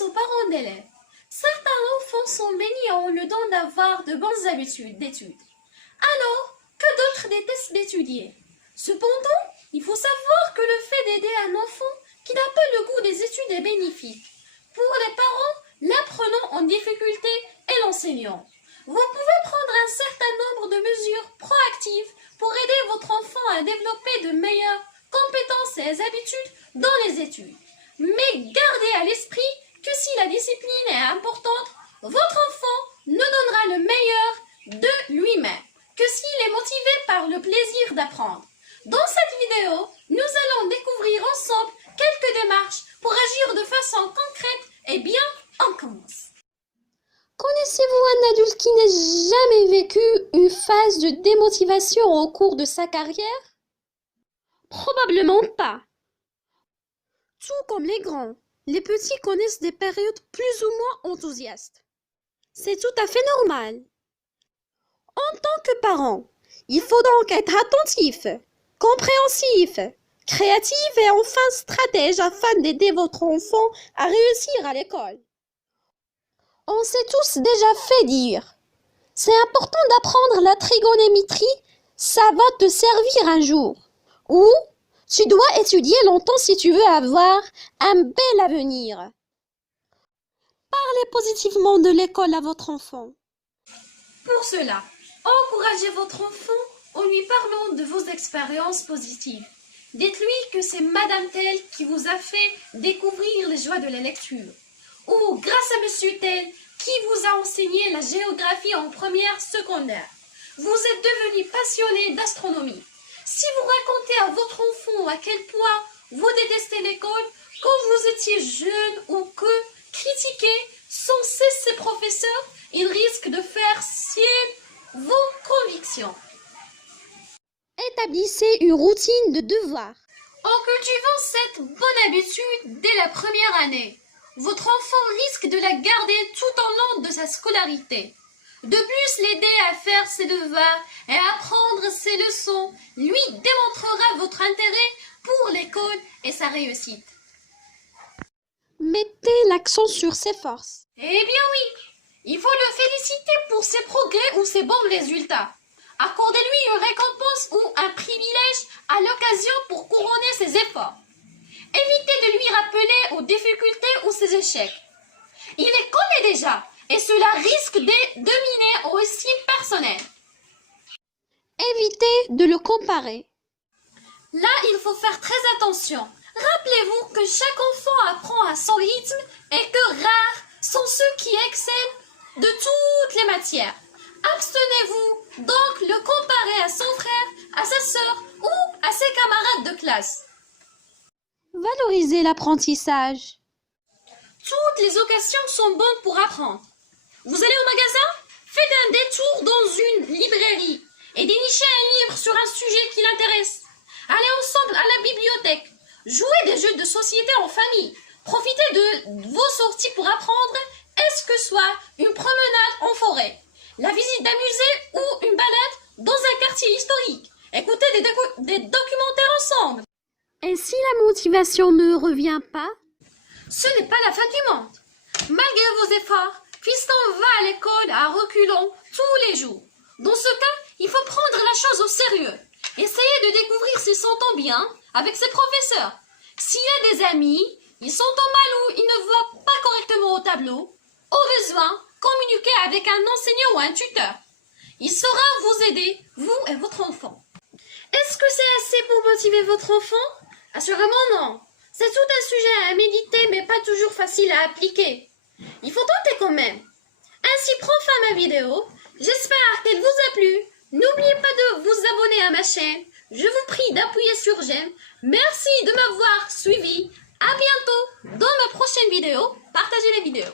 s'adresse aux parents d'élèves. Certains enfants sont baignés en le don d'avoir de bonnes habitudes d'études, alors que d'autres détestent d'étudier. Cependant, il faut savoir que le fait d'aider un enfant qui n'a pas le goût des études est bénéfique. Pour les parents, l'apprenant en difficulté et l'enseignant. Vous pouvez prendre un certain nombre de mesures proactives pour aider votre enfant à développer de meilleures compétences et habitudes dans les études. Mais gardez à l'esprit que si la discipline est importante, votre enfant ne donnera le meilleur de lui-même que s'il est motivé par le plaisir d'apprendre. Dans cette vidéo, nous allons découvrir ensemble quelques démarches pour agir de façon concrète. Eh bien, on commence. Connaissez-vous un adulte qui n'a jamais vécu une phase de démotivation au cours de sa carrière? Probablement pas. Tout comme les grands, les petits connaissent des périodes plus ou moins enthousiastes. C'est tout à fait normal. En tant que parent, il faut donc être attentif, compréhensif, créatif et enfin stratège afin d'aider votre enfant à réussir à l'école. On s'est tous déjà fait dire. C'est important d'apprendre la trigonométrie, ça va te servir un jour. Ou tu dois étudier longtemps si tu veux avoir un bel avenir. Parlez positivement de l'école à votre enfant. Pour cela, encouragez votre enfant en lui parlant de vos expériences positives. Dites-lui que c'est Madame Telle qui vous a fait découvrir les joies de la lecture. Ou grâce à Monsieur Tel qui vous a enseigné la géographie en première secondaire. Vous êtes devenu passionné d'astronomie. Si vous racontez à votre enfant à quel point vous détestez l'école quand vous étiez jeune ou que critiquer sans cesse ses professeurs, il risque de faire sienne vos convictions. Établissez une routine de devoirs. En cultivant cette bonne habitude dès la première année, votre enfant risque de la garder tout au long de sa scolarité. De plus, l'aider à faire ses devoirs et à apprendre ses leçons lui démontrera votre intérêt pour l'école et sa réussite. Mettez l'accent sur ses forces. Eh bien oui, il faut le féliciter pour ses progrès ou ses bons résultats. Accordez-lui une récompense ou un privilège à l'occasion pour couronner ses efforts. Évitez de lui rappeler aux difficultés ou ses échecs. Il les connaît déjà et cela risque de dominer au estime personnelle. Évitez de le comparer. Là, il faut faire très attention. Rappelez-vous que chaque enfant apprend à son rythme et que rares sont ceux qui excellent de toutes les matières. Abstenez-vous donc le comparer à son frère, à sa sœur ou à ses camarades de classe. Valorisez l'apprentissage. Toutes les occasions sont bonnes pour apprendre. Vous allez au magasin? Faites un détour dans une librairie et dénichez un livre sur un sujet qui l'intéresse. Allez ensemble à la bibliothèque. Jouez des jeux de société en famille. Profitez de vos sorties pour apprendre, est-ce que soit une promenade en forêt, la visite d'un musée ou une balade dans un quartier historique. Écoutez des documentaires ensemble. Et si la motivation ne revient pas? Ce n'est pas la fin du monde. Malgré vos efforts, Fiston va à l'école à reculons tous les jours. Dans ce cas, il faut prendre la chose au sérieux. Essayez de découvrir s'il s'entend bien avec ses professeurs. S'il y a des amis, ils s'entendent mal ou ils ne voient pas correctement au tableau, au besoin, communiquez avec un enseignant ou un tuteur. Il saura vous aider, vous et votre enfant. Est-ce que c'est assez pour motiver votre enfant? Assurément non. C'est tout un sujet à méditer mais pas toujours facile à appliquer. Il faut tenter quand même. Ainsi prend fin ma vidéo. J'espère qu'elle vous a plu. N'oubliez pas de vous abonner à ma chaîne. Je vous prie d'appuyer sur j'aime. Merci de m'avoir suivi. À bientôt dans ma prochaine vidéo. Partagez la vidéo.